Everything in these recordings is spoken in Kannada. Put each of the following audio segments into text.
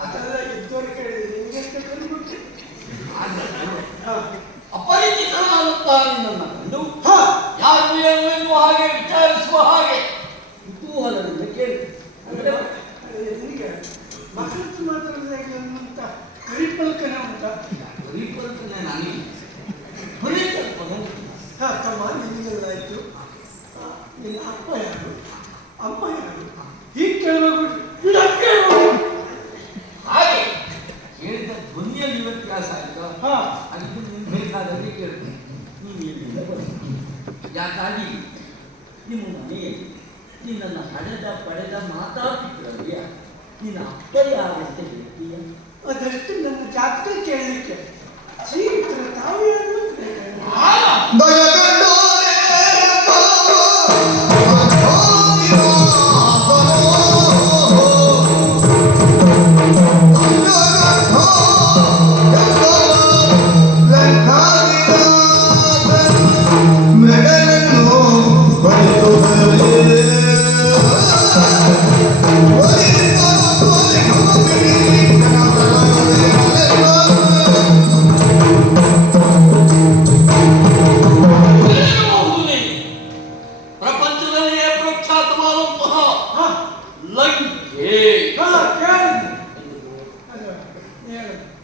ಅದೆಲ್ಲ ಇದ್ದವ್ರು ಕೇಳಿದ್ರೆ ನಿಮ್ಗೆ ಎಷ್ಟು ಕಲಿಬೇಕು ಹಾ ಅಪರಿಚಿತನಾಗುತ್ತಾ ನಿನ್ನನ್ನು ಕಂಡು. ಹಾ. ಯಾರು ಏನು ಹಾಗೆ ವಿಚಾರಿಸುವ ಹಾಗೆ. ಕುತೂಹಲದಿಂದ ಕೇಳಿ ನಿನಗೆ ಮಸತ್ತು ಮಾತ್ರದಲ್ಲಿ ಅಂತ ಪರಿಕಲ್ಪನೆ ನನಗೆ ಪರಿಕಲ್ಪನೆ ತಮ್ಮ ನಿಮಗೆಲ್ಲ ಆಯ್ತು. ಆ, ನಿನ್ನ ಅಪ್ಪ ಯಾರು? ಅಮ್ಮ ಯಾರು? ಹೀಗೆ ಕೇಳಬೇಕು. ಯಾಕಾಗಿ ನಿಮ್ಮ ಮನೆಯಲ್ಲಿ ನಿನ್ನನ್ನು ಹಳೆದ ಪಡೆದ ಮಾತಾಪಿದ್ರಲ್ಲಿಯ ನಿನ್ನ ಅಪ್ಪ ಯಾರಂತ ಹೇಳ್ತೀಯ? ಅದಷ್ಟು ನನ್ನ ಜಾತಕ ಕೇಳಲಿಕ್ಕೆ ಶ್ರೀಮಿತ್ರ ತಾವು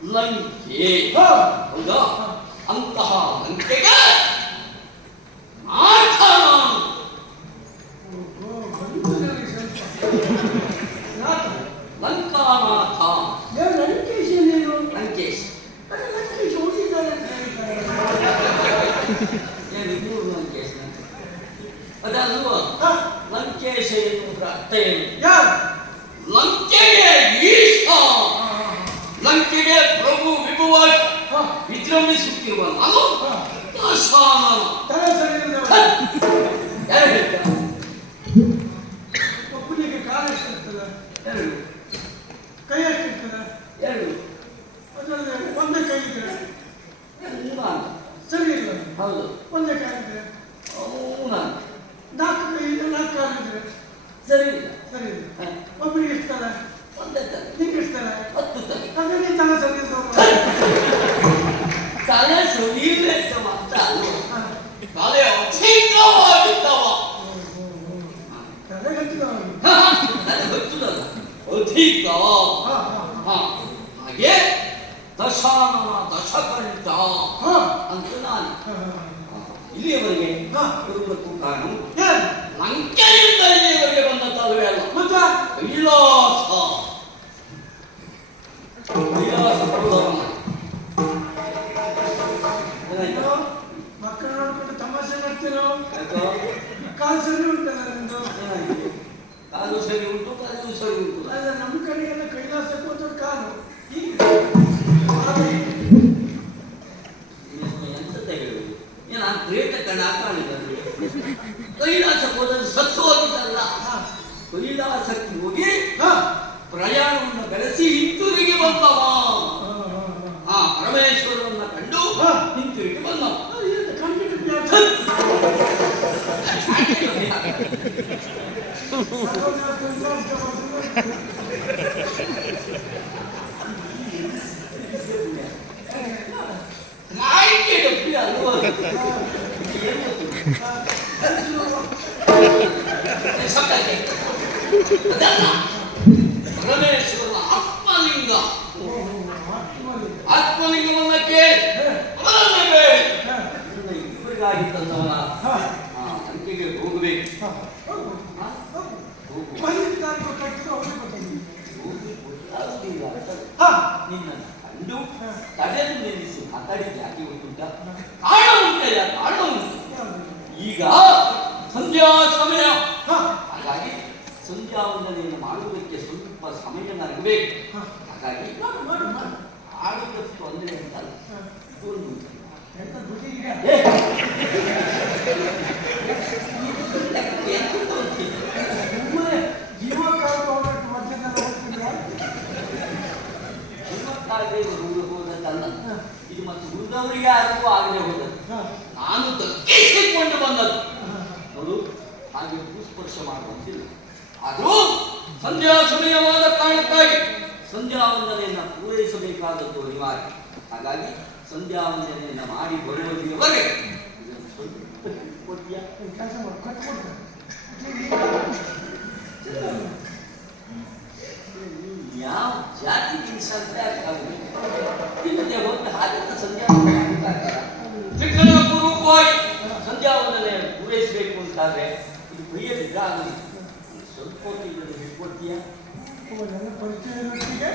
ಲಂಕೆ ಹೌದಾ ಅಂತಹ ಲಂಕೆಗೆ ಲಂಕಾನಾಥ ಲಂಕೇಶ್ ಲಂಕೇಶ್ ಎನ್ನುವುದರ ಅರ್ಥ ಏನು ಲಂಕೆಗೆ ಈಶ ಲಂಕೆಗೆ ಪ್ರಭು ವಿಭುವಾಗಿ ವಿಜೃಂಭಿಸುತ್ತಿರುವ ನಾನು? ಒಬ್ಬನಿಗೆ ಕಾಲ ಎಷ್ಟಿರ್ತದೆ? ಎರಡು. ಕೈ ಎಷ್ಟಿರ್ತದೆ? ಎರಡು. ಅದರಲ್ಲಿ ಒಂದೇ ಕೈ ಇದ್ರೆ ಸರಿ ಇಲ್ಲ. ಹೌದು. ಒಂದೇ ಕೈ ಇದ್ರೆ ನಾಲ್ಕು ಕೈ ಇದ್ರೆ ನಾಲ್ಕು ಕಾಲು ಇದ್ರೆ ಸರಿ. ಹ. ಒಬ್ಬನಿಗೆ ಇರ್ತಾರೆ ಒಂದೇ ತಲೆ ನಿಂಗೆ ಇರ್ತಾರೆ ಹತ್ತು ತಲೆ ಹಾಗಾಗಿ ತಲೆ ಸರಿ ಇದ್ದವ. ತಲೆ ಸುರಿಯುವ ಅಂತ ಅಲ್ವ ಹಾ. ತಲೆ ಅಧಿಕವಾಗಿದ್ದವ ತಲೆ ಹಚ್ಚಿದವನು. ಹ, ತಲೆ ಹೊಚ್ಚುದಲ್ಲ ಅಧಿಕ ಹಾ, ಹಾ, ಹ, ಹಾಗೆ ದಶಾನನ ದಶಕಂಠ ಹಾ. ಅಂತ ನಾನು ಹಾ, ಹ, ಇಲ್ಲಿಯವರೆಗೆ ಹಾ. ಇರುವುದಕ್ಕೂ ಕಾರಣ ಏನ್? ಕೈಲಾಸ ಕೈಲಾಸ. ಏನಾಯ್ತು? ಏನೋ ಮಕ್ಕಳು ತಮಾಷೆ? ಕಾಲು ಸರಿ ಉಂಟಲ್ಲ? ಕಾಲು ಸರಿ ಉಂಟು ಕಾಲು ಸರಿ ಉಂಟು ಅಲ್ಲ ನಮ್ಮ ಕಡೆಗೆಲ್ಲ ಕೈಲಾಸಕ್ಕೆ ಹೋದ ಕಾಲು ಎಂತ ಹಾಗೆ. ನೀನು ಪ್ರೇತ ಕಣ ಕಾಣಿದ್ದಾರೆ ಕೈಲಾಸಕ್ಕೆ ಆತ್ಮಲಿಂಗ ಆತ್ಮಲಿಂಗವನ್ನ ಕೇಳಿ ಅವರನ್ನೇ ಬೇಡಿ ಇದನ್ನ ಇಬ್ಬರಿಗಾಗಿ ತಂದವನ ಹಾ. ಆ, ಅಂಕೆಗೆ ಹೋಗಬೇಕು ಸಂಧ್ಯಾ ಸಮಯ. ಹಾಗಾಗಿ ಸಂಧ್ಯಾ ವಂದನೆಯನ್ನು ಮಾಡುವುದಕ್ಕೆ ಸ್ವಲ್ಪ ಸಮಯ ನನಗೆ ಬೇಕು ಹಾಗಾಗಿ ಆಡುವುದಕ್ಕೆ ತೊಂದರೆ ಅಂತಲ್ಲ ಒಂದು ಹೋದದ್ದಲ್ಲ. ಇದು ಮತ್ತು ಉಳಿದವರಿಗೆ ಯಾರಿಗೂ ಆಗದೆ ಹೋದದ್ದು. ನಾನು ದಕ್ಕಿಸಿಕೊಂಡು ಬಂದದ್ದು. ನೋಡು ಹಾಗೆ ಭೂಸ್ಪರ್ಶ ಮಾಡುವಂತಿಲ್ಲ ಆದರೂ ಸಂಧ್ಯಾ ಸಮಯವಾದ ಕಾರಣಕ್ಕಾಗಿ ಸಂಧ್ಯಾ ವಂದನೆಯನ್ನು ಪೂರೈಸಬೇಕಾದದ್ದು ಅನಿವಾರ್ಯ. ಹಾಗಾಗಿ ಸಂಧ್ಯಾ ವಂದನೆಯನ್ನು ಮಾಡಿ ಕೆಲಸ ಕಟ್ಕೊಡ್ತಾರೆ ನೀನು ಯಾವ ಜಾತಿ ತಿನಿಸ ಅಂತ ಹೋಗಿ ಸಂಧ್ಯಾ ಅಂತಾದ್ರೆ ಇದು ಬೈಯದಿದ್ರೆ ಅಲ್ಲಿ ಸ್ವಲ್ಪ ಹೊತ್ತು ಇದನ್ನು ಪರಿಚಯದೊಟ್ಟಿಗೆ